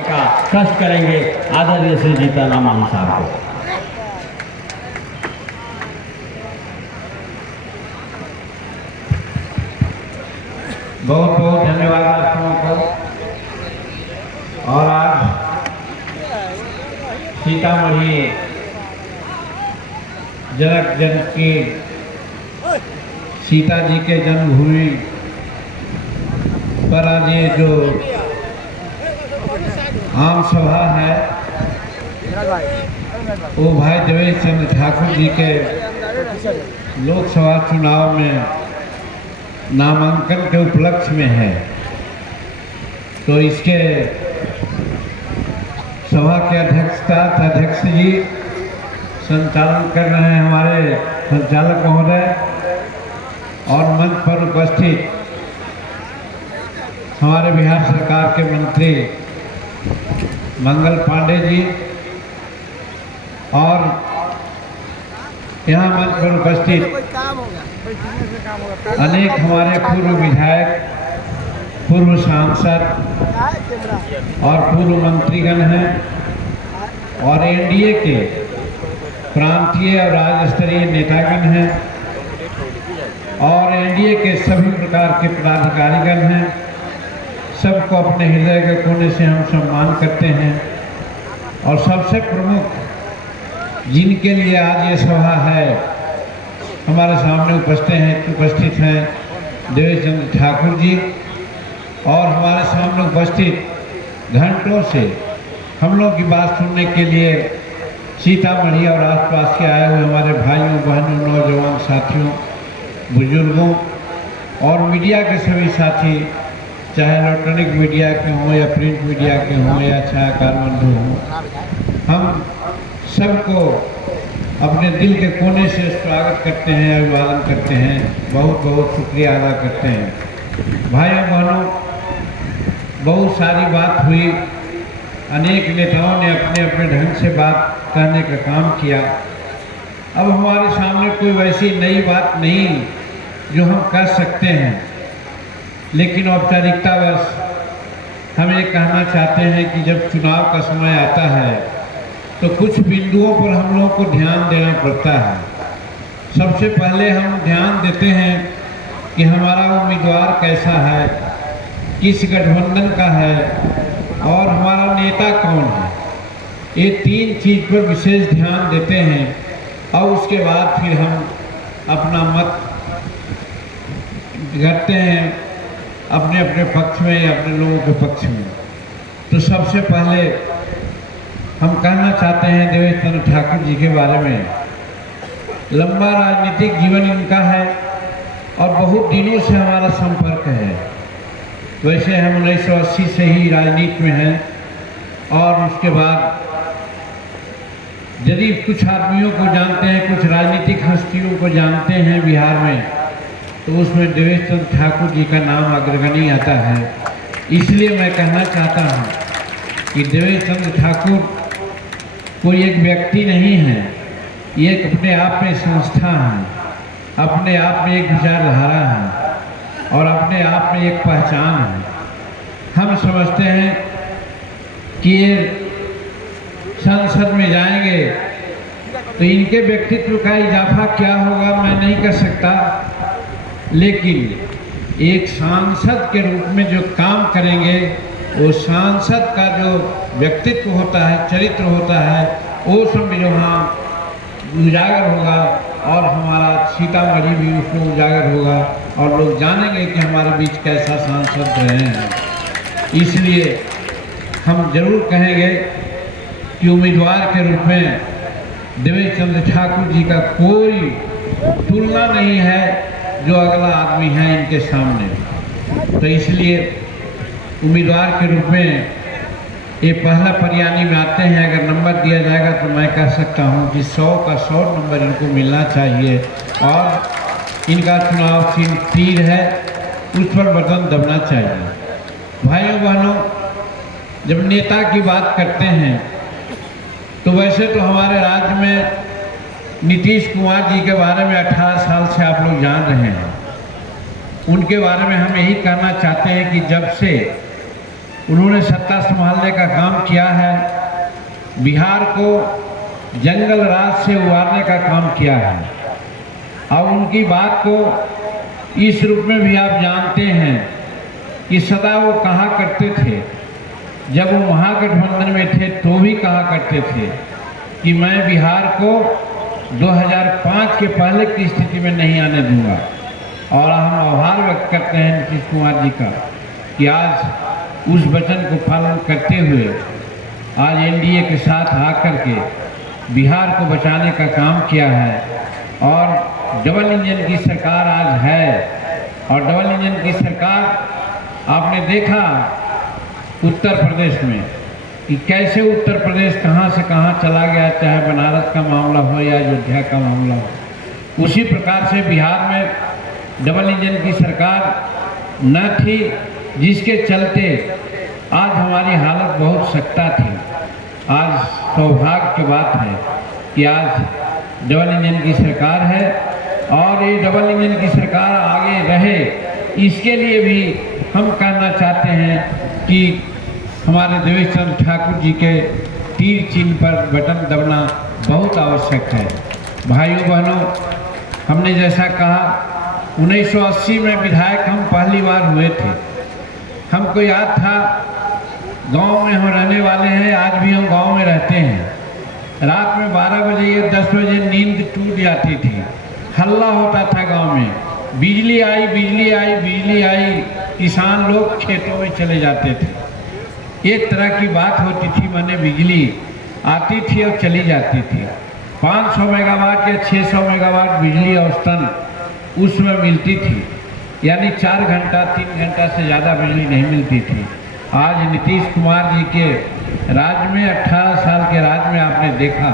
का कष्ट करेंगे आदरणीय श्री जीतन राम साहब को। बहुत बहुत धन्यवाद आप सबों को। और आज सीतामढ़ी जनक जनक की सीता जी के जन्मभूमि पर आज ये जो आम सभा है वो भाई देवेश चंद्र ठाकुर जी के लोकसभा चुनाव में नामांकन के उपलक्ष्य में है। तो इसके सभा के अध्यक्ष जी संचालन कर रहे हैं हमारे संचालक महोदय, और मंच पर उपस्थित हमारे बिहार सरकार के मंत्री मंगल पांडे जी, और यहाँ मंच पर उपस्थित अनेक हमारे पूर्व विधायक, पूर्व सांसद और पूर्व मंत्रीगण हैं, और एनडीए के प्रांतीय और राज्य स्तरीय नेतागण हैं, और एनडीए के सभी प्रकार के पदाधिकारीगण हैं। सबको अपने हृदय के कोने से हम सम्मान करते हैं। और सबसे प्रमुख जिनके लिए आज ये सभा है, हमारे सामने उपस्थित हैं देवेश चंद्र ठाकुर जी, और हमारे सामने उपस्थित घंटों से हम लोग की बात सुनने के लिए सीतामढ़ी और आसपास के आए हुए हमारे भाइयों बहनों, नौजवान साथियों, बुजुर्गों और मीडिया के सभी साथी, चाहे इलेक्ट्रॉनिक मीडिया के हों या प्रिंट मीडिया के हों या छायाकार बंधु हों, हम सबको अपने दिल के कोने से स्वागत करते हैं, अभिवादन करते हैं, बहुत बहुत शुक्रिया अदा करते हैं। भाइयों बहनों, बहुत सारी बात हुई, अनेक नेताओं ने अपने अपने ढंग से बात कहने का काम किया। अब हमारे सामने कोई वैसी नई बात नहीं जो हम कर सकते हैं, लेकिन औपचारिकतावश हम ये कहना चाहते हैं कि जब चुनाव का समय आता है तो कुछ बिंदुओं पर हम लोगों को ध्यान देना पड़ता है। सबसे पहले हम ध्यान देते हैं कि हमारा उम्मीदवार कैसा है, किस गठबंधन का है, और हमारा नेता कौन है। ये तीन चीज़ पर विशेष ध्यान देते हैं, और उसके बाद फिर हम अपना मत करते हैं अपने अपने पक्ष में या अपने लोगों के पक्ष में। तो सबसे पहले हम कहना चाहते हैं देवेश चंद्र ठाकुर जी के बारे में। लंबा राजनीतिक जीवन इनका है और बहुत दिनों से हमारा संपर्क है। वैसे हम 1980 से ही राजनीति में हैं, और उसके बाद यदि कुछ आदमियों को जानते हैं, कुछ राजनीतिक हस्तियों को जानते हैं बिहार में, तो उसमें देवेश चंद्र ठाकुर जी का नाम अग्रगण्य आता है। इसलिए मैं कहना चाहता हूँ कि देवेश चंद्र ठाकुर कोई एक व्यक्ति नहीं है, ये एक अपने आप में संस्था है, अपने आप में एक विचारधारा है, और अपने आप में एक पहचान है। हम समझते हैं कि ये संसद में जाएंगे तो इनके व्यक्तित्व का इजाफा क्या होगा मैं नहीं कर सकता, लेकिन एक सांसद के रूप में जो काम करेंगे, वो सांसद का जो व्यक्तित्व होता है, चरित्र होता है, वो सब वहाँ उजागर होगा, और हमारा सीतामढ़ी भी उसमें उजागर होगा, और लोग जानेंगे कि हमारे बीच कैसा सांसद रहे हैं। इसलिए हम जरूर कहेंगे कि उम्मीदवार के रूप में देवेश चंद्र ठाकुर जी का कोई तुलना नहीं है जो अगला आदमी है इनके सामने। तो इसलिए उम्मीदवार के रूप में ये पहला परियानी में आते हैं। अगर नंबर दिया जाएगा तो मैं कह सकता हूँ कि 100 का 100 नंबर इनको मिलना चाहिए, और इनका चुनाव चिन्ह तीर है, उस पर बटन दबना चाहिए। भाइयों बहनों, जब नेता की बात करते हैं तो वैसे तो हमारे राज्य में नीतीश कुमार जी के बारे में 18 साल से आप लोग जान रहे हैं। उनके बारे में हम यही कहना चाहते हैं कि जब से उन्होंने सत्ता संभालने का काम किया है, बिहार को जंगल राज से उबारने का काम किया है। और उनकी बात को इस रूप में भी आप जानते हैं कि सदा वो कहा करते थे, जब वो महागठबंधन में थे तो भी कहा करते थे कि मैं बिहार को 2005 के पहले की स्थिति में नहीं आने दूंगा। और हम आभार व्यक्त करते हैं नीतीश कुमार जी का कि आज उस वचन को पालन करते हुए आज एनडीए के साथ आकर के बिहार को बचाने का काम किया है। और डबल इंजन की सरकार आज है। और डबल इंजन की सरकार आपने देखा उत्तर प्रदेश में कि कैसे उत्तर प्रदेश कहां से कहां चला गया, चाहे बनारस का मामला हो या अयोध्या का मामला हो। उसी प्रकार से बिहार में डबल इंजन की सरकार न थी, जिसके चलते आज हमारी हालत बहुत सख्ता थी। आज सौभाग्य की बात है कि आज डबल इंजन की सरकार है और ये डबल इंजन की सरकार आगे रहे, इसके लिए भी हम कहना चाहते हैं कि हमारे देवेश चंद्र ठाकुर जी के तीर चिन्ह पर बटन दबाना बहुत आवश्यक है। भाइयों बहनों, हमने जैसा कहा 1980 में विधायक हम पहली बार हुए थे। हमको याद था गांव में हम रहने वाले हैं, आज भी हम गांव में रहते हैं। रात में 12 बजे या 10 बजे नींद टूट जाती थी, हल्ला होता था गांव में, बिजली आई बिजली आई बिजली आई, किसान लोग खेतों में चले जाते थे। एक तरह की बात होती थी, माने बिजली आती थी और चली जाती थी। 500 मेगावाट या 600 मेगावाट बिजली औसतन उसमें मिलती थी, यानी 4 घंटा 3 घंटा से ज़्यादा बिजली नहीं मिलती थी। आज नीतीश कुमार जी के राज में, 18 साल के राज में आपने देखा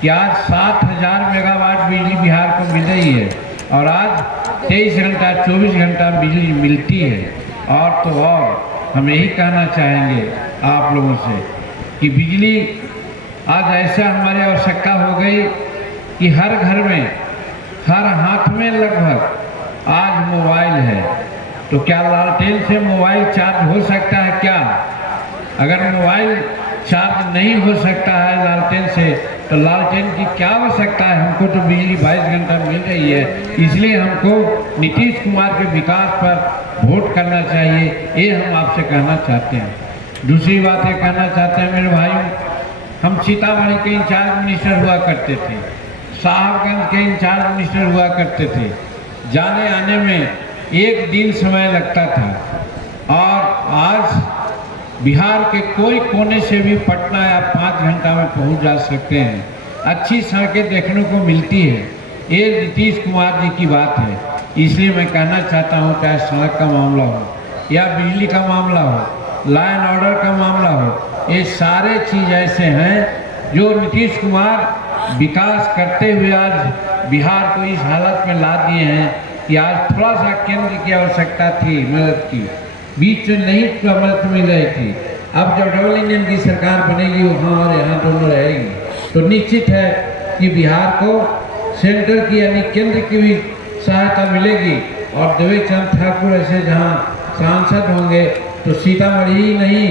कि आज 7000 मेगावाट बिजली बिहार को मिल रही है और आज 23 घंटा 24 घंटा बिजली मिलती है। और तो और हम यही कहना चाहेंगे आप लोगों से कि बिजली आज ऐसा हमारी आवश्यकता हो गई कि हर घर में, हर हाथ में लगभग आज मोबाइल है। तो क्या लालटेन से मोबाइल चार्ज हो सकता है क्या? अगर मोबाइल चार्ज नहीं हो सकता है लालटेन से, तो लालटेन की क्या आवश्यकता है? हमको तो बिजली 22 घंटा मिल रही है, इसलिए हमको नीतीश कुमार के विकास पर वोट करना चाहिए, ये हम आपसे कहना चाहते हैं। दूसरी बात ये कहना चाहते हैं मेरे भाइयों, हम सीतामढ़ी के इंचार्ज मिनिस्टर हुआ करते थे, साहबगंज के इंचार्ज मिनिस्टर हुआ करते थे। जाने आने में 1 दिन समय लगता था और आज बिहार के कोई कोने से भी पटना या 5 घंटा में पहुंच जा सकते हैं। अच्छी सड़कें देखने को मिलती है, ये नीतीश कुमार जी की बात है। इसलिए मैं कहना चाहता हूं, चाहे सड़क का मामला हो या बिजली का मामला हो, लॉ एंड ऑर्डर का मामला हो, ये सारे चीज़ ऐसे हैं जो नीतीश कुमार विकास करते हुए आज बिहार को इस हालत में ला दिए हैं कि आज थोड़ा सा केंद्र की आवश्यकता थी मदद की, बीच में नहीं मदद मिल रही थी। अब जब डबल इंजन की सरकार बनेगी, वहाँ और यहाँ दोनों रहेगी, तो निश्चित है कि बिहार को सेंटर की यानी केंद्र की भी सहायता मिलेगी। और देवेश चंद्र ठाकुर ऐसे जहाँ सांसद होंगे तो सीतामढ़ी ही नहीं,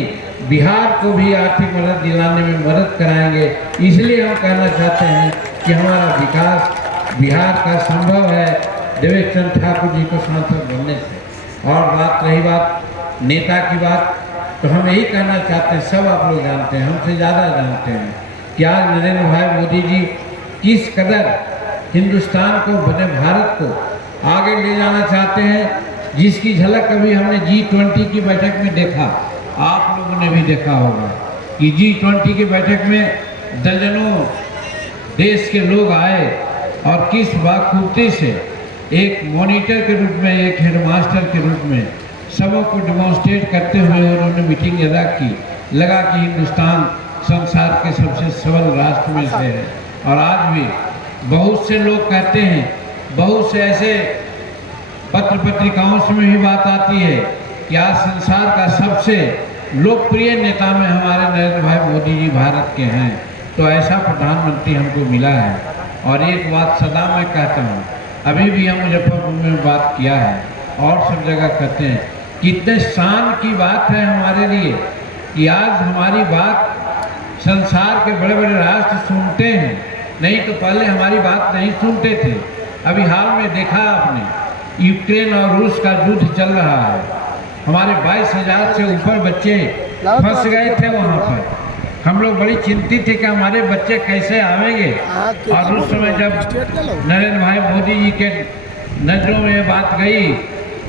बिहार को भी आर्थिक मदद दिलाने में मदद कराएंगे। इसलिए हम कहना चाहते हैं कि हमारा विकास बिहार का संभव है देवेश चंद्र ठाकुर जी को सांसद बनने से। और बात रही बात नेता की बात, तो हम यही कहना चाहते हैं, सब आप लोग जानते हैं, हमसे ज़्यादा जानते हैं कि आज नरेंद्र भाई मोदी जी किस कदर हिंदुस्तान को, बने भारत को आगे ले जाना चाहते हैं, जिसकी झलक अभी हमने G20 की बैठक में देखा। आप लोगों ने भी देखा होगा कि G20 की बैठक में दर्जनों देश के लोग आए और किस बाखूबी से एक मॉनिटर के रूप में, एक हेडमास्टर के रूप में सबों को डिमॉन्स्ट्रेट करते हुए उन्होंने मीटिंग अदा की। लगा कि हिंदुस्तान संसार के सबसे सबल राष्ट्र में से है। और आज भी बहुत से लोग कहते हैं, बहुत से ऐसे पत्र पत्रिकाओं से भी बात आती है कि आज संसार का सबसे लोकप्रिय नेता में हमारे नरेंद्र भाई मोदी जी भारत के हैं। तो ऐसा प्रधानमंत्री हमको मिला है। और एक बात सदा मैं कहता हूँ, अभी भी हम मुजफ्फरपुर में बात किया है और सब जगह कहते हैं, कितने शान की बात है हमारे लिए कि आज हमारी बात संसार के बड़े बड़े राष्ट्र सुनते हैं, नहीं तो पहले हमारी बात नहीं सुनते थे। अभी हाल में देखा आपने यूक्रेन और रूस का युद्ध चल रहा है, हमारे 22,000 से ऊपर बच्चे फंस गए थे वहाँ पर। हम लोग बड़ी चिंतित थे कि हमारे बच्चे कैसे आवेंगे। और उस समय जब नरेंद्र भाई मोदी जी के नजरों में ये बात गई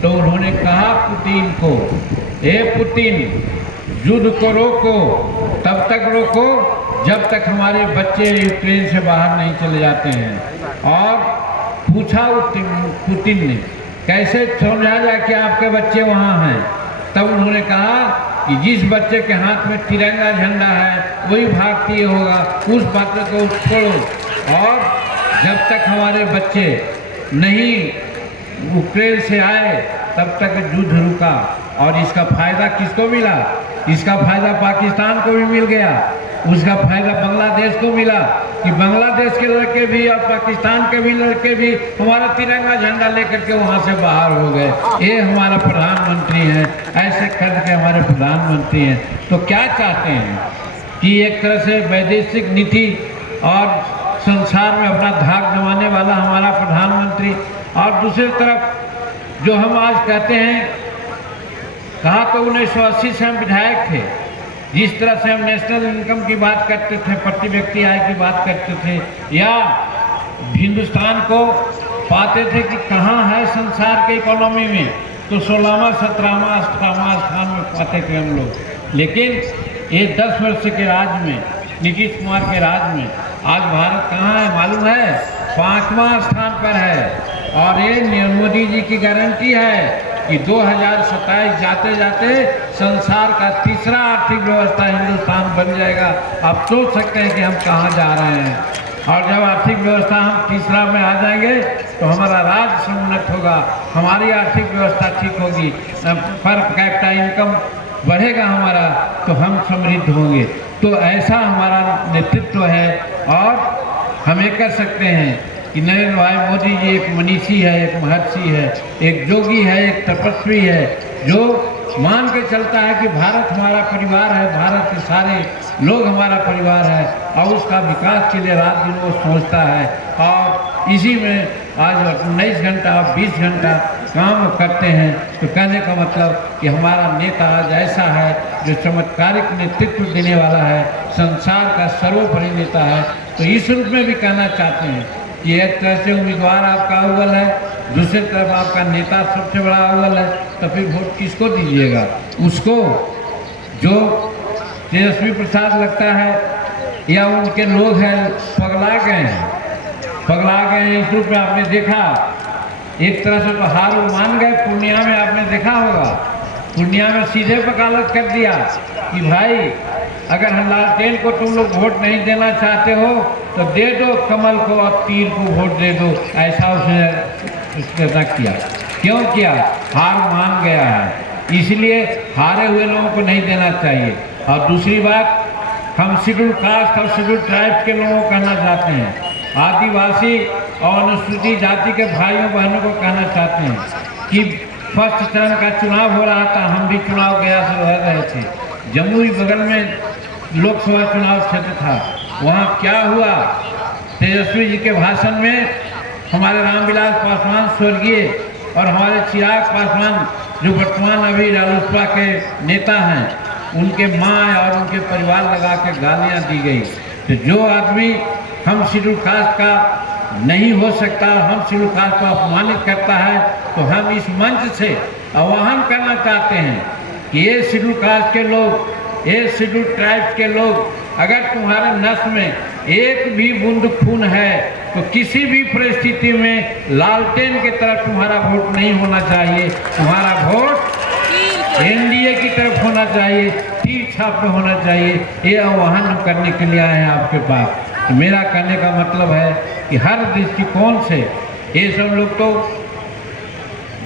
तो उन्होंने कहा पुतिन को, ए पुतिन युद्ध को रोको, तब तक रोको जब तक हमारे बच्चे यूक्रेन से बाहर नहीं चले जाते हैं। और पूछा पुतिन ने कैसे समझा जाए कि आपके बच्चे वहाँ हैं। तब उन्होंने कहा कि जिस बच्चे के हाथ में तिरंगा झंडा है वही भारतीय होगा, उस पात्र को छोड़ो। और जब तक हमारे बच्चे नहीं यूक्रेन से आए तब तक युद्ध रुका। और इसका फायदा किसको मिला? इसका फायदा पाकिस्तान को भी मिल गया, उसका फायदा बांग्लादेश को मिला कि बांग्लादेश के लड़के भी और पाकिस्तान के भी लड़के भी हमारा तिरंगा झंडा लेकर के वहाँ से बाहर हो गए। ये हमारा प्रधानमंत्री है, ऐसे करके हमारे प्रधानमंत्री हैं। तो क्या चाहते हैं कि एक तरह से वैदेशिक नीति और संसार में अपना धाक जमाने वाला हमारा प्रधानमंत्री, और दूसरी तरफ जो हम आज कहते हैं, कहा तो 1980 से हम विधायक थे, जिस तरह से हम नेशनल इनकम की बात करते थे, प्रति व्यक्ति आय की बात करते थे, या हिंदुस्तान को पाते थे कि कहाँ है संसार के इकोनॉमी में, तो 16वां 17वां 18वां स्थान में पाते थे हम लोग। लेकिन ये 10 वर्ष के राज में, नीतीश कुमार के राज में आज भारत कहाँ है मालूम है? 5वां स्थान पर है। और ये मोदी जी की गारंटी है कि 2027 जाते जाते संसार का तीसरा आर्थिक व्यवस्था हिंदुस्तान बन जाएगा। आप सोच सकते हैं कि हम कहाँ जा रहे हैं। और जब आर्थिक व्यवस्था हम तीसरा में आ जाएंगे तो हमारा राज्य समुन्नत होगा, हमारी आर्थिक व्यवस्था ठीक होगी, पर कैपिटा इनकम बढ़ेगा हमारा, तो हम समृद्ध होंगे। तो ऐसा हमारा नेतृत्व है। और हम ये कर सकते हैं कि नरेंद्र भाई मोदी जी एक मनीषी है, एक महर्षि है, एक योगी है, एक तपस्वी है, जो मान के चलता है कि भारत हमारा परिवार है, भारत के सारे लोग हमारा परिवार है, और उसका विकास के लिए रात दिन वो सोचता है। और इसी में आज 19 घंटा 20 घंटा काम करते हैं। तो कहने का मतलब कि हमारा नेता आज ऐसा है जो चमत्कारिक नेतृत्व देने वाला है, संसार का सर्वोपरि नेता है। तो इस रूप में भी कहना चाहते हैं कि एक तरह से उम्मीदवार आपका अव्वल है, दूसरी तरफ आपका नेता सबसे बड़ा अव्वल है, तो फिर वोट किसको दीजिएगा? उसको जो तेजस्वी प्रसाद लगता है या उनके लोग हैं पगला गए हैं, पगला गए हैं। इस रूप में आपने देखा, एक तरह से तो हार मान गए। पूर्णिया में आपने देखा होगा, पूर्णिया में सीधे वकालत कर दिया कि भाई अगर हम लालटेन को तुम लोग वोट नहीं देना चाहते हो तो दे दो कमल को और तीर को वोट दे दो। ऐसा उसने रख किया। क्यों किया? हार मान गया है, इसलिए हारे हुए लोगों को नहीं देना चाहिए। और दूसरी बात, हम शेड्यूल कास्ट और शेड्यूल ट्राइब्स के लोगों को कहना चाहते हैं, आदिवासी और अनुसूचित जाति के भाइयों बहनों को कहना चाहते हैं कि फर्स्ट चरण का चुनाव हो रहा था, हम भी चुनाव गया से रह रहे थे। जमुई बगल में लोकसभा चुनाव क्षेत्र था, वहाँ क्या हुआ? तेजस्वी जी के भाषण में हमारे रामविलास पासवान स्वर्गीय और हमारे चिराग पासवान जो वर्तमान अभी रालोसपा के नेता हैं, उनके माँ और उनके परिवार लगा के गालियाँ दी गई। तो जो आदमी हम शेड्यूल कास्ट का नहीं हो सकता, हम शेड्यूल कास्ट को अपमानित करता है, तो हम इस मंच से आह्वान करना चाहते हैं कि ये शेड्यूल कास्ट के लोग, ये शेड्यूल ट्राइब्स के लोग, अगर तुम्हारे नस में एक भी बूंद खून है तो किसी भी परिस्थिति में लालटेन की तरफ तुम्हारा वोट नहीं होना चाहिए। तुम्हारा वोट एनडीए की तरफ होना चाहिए, तीर छाप में होना चाहिए। ये आह्वान करने के लिए आए हैं आपके पास। तो मेरा कहने का मतलब है कि हर दृष्टिकोण से ये सब लोग तो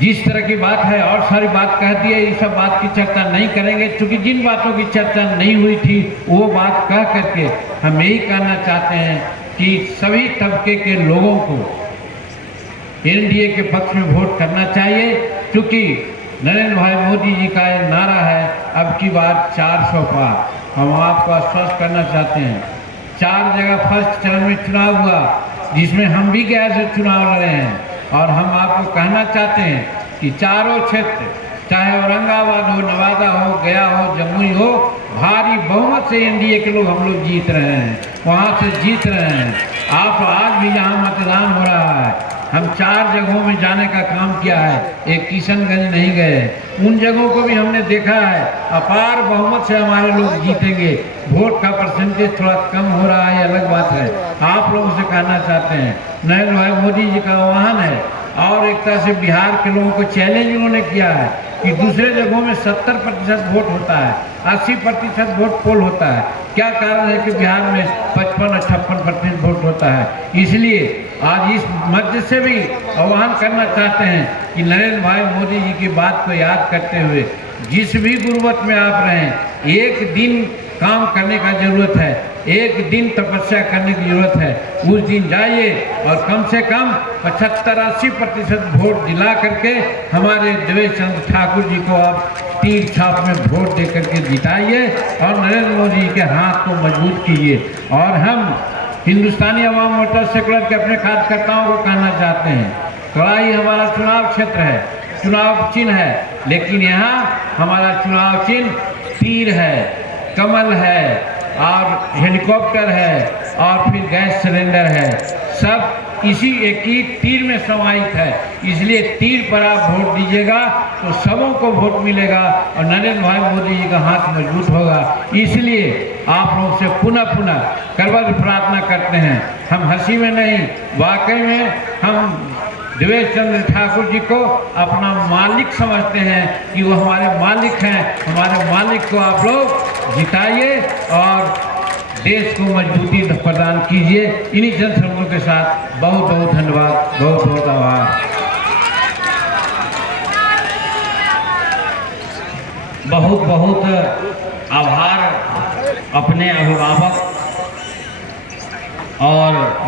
जिस तरह की बात है और सारी बात कह दी है, ये सब बात की चर्चा नहीं करेंगे, क्योंकि जिन बातों की चर्चा नहीं हुई थी वो बात कह करके हम यही कहना चाहते हैं कि सभी तबके के लोगों को एनडीए के पक्ष में वोट करना चाहिए, क्योंकि नरेंद्र भाई मोदी जी का ये नारा है अब की बार 400 पार। हम आपको आश्वस्त करना चाहते हैं, 4 जगह फर्स्ट चरण में चुनाव हुआ जिसमें हम भी गैर से चुनाव लड़े हैं, और हम आपको कहना चाहते हैं कि चारों क्षेत्र, चाहे औरंगाबाद हो, नवादा हो, गया हो, जमुई हो, भारी बहुमत से एनडीए के लोग हम लोग जीत रहे हैं, वहाँ से जीत रहे हैं। आप आज भी जहाँ मतदान हो रहा है, हम 4 जगहों में जाने का काम किया है, एक किशनगंज नहीं गए, उन जगहों को भी हमने देखा है, अपार बहुमत से हमारे लोग जीतेंगे। वोट का परसेंटेज थोड़ा कम हो रहा है, अलग बात है। आप लोगों से कहना चाहते हैं, नरेंद्र भाई मोदी जी का आह्वान है, और एक तरह से बिहार के लोगों को चैलेंज उन्होंने किया है कि दूसरे जगहों में 70% वोट होता है, 80% वोट पोल होता है, क्या कारण है कि बिहार में 55-58% वोट होता है। इसलिए आज इस मध्य से भी आह्वान करना चाहते हैं कि नरेंद्र भाई मोदी जी की बात को याद करते हुए, जिस भी गुर्बत में आप रहें, एक दिन काम करने का जरूरत है, एक दिन तपस्या करने की जरूरत है। उस दिन जाइए और कम से कम 75-80% वोट दिला करके हमारे देवेश चंद्र ठाकुर जी को आप तीर छाप में वोट दे करके जिताइए और नरेंद्र मोदी जी के हाथ को मजबूत कीजिए। और हम हिंदुस्तानी अवाम मोर्चा सेकुलर के अपने कार्यकर्ताओं को कहना चाहते हैं, कड़ाई हमारा चुनाव क्षेत्र है, चुनाव चिन्ह है, लेकिन यहाँ हमारा चुनाव चिन्ह तीर है, कमल है, और हेलीकॉप्टर है, और फिर गैस सिलेंडर है, सब इसी एक ही तीर में समाहित है। इसलिए तीर पर आप वोट दीजिएगा तो सबों को वोट मिलेगा और नरेंद्र भाई मोदी जी का हाथ मजबूत होगा। इसलिए आप लोगों से पुनः पुनः करबद्ध प्रार्थना करते हैं, हम हंसी में नहीं, वाकई में हम देवेश चंद्र ठाकुर जी को अपना मालिक समझते हैं कि वो हमारे मालिक हैं। हमारे मालिक को आप लोग जिताइए और देश को मजबूती प्रदान कीजिए। इन्हीं जन शब्दों के साथ बहुत बहुत धन्यवाद, बहुत बहुत आभार। बहुत बहुत आभार अपने अभिभावक और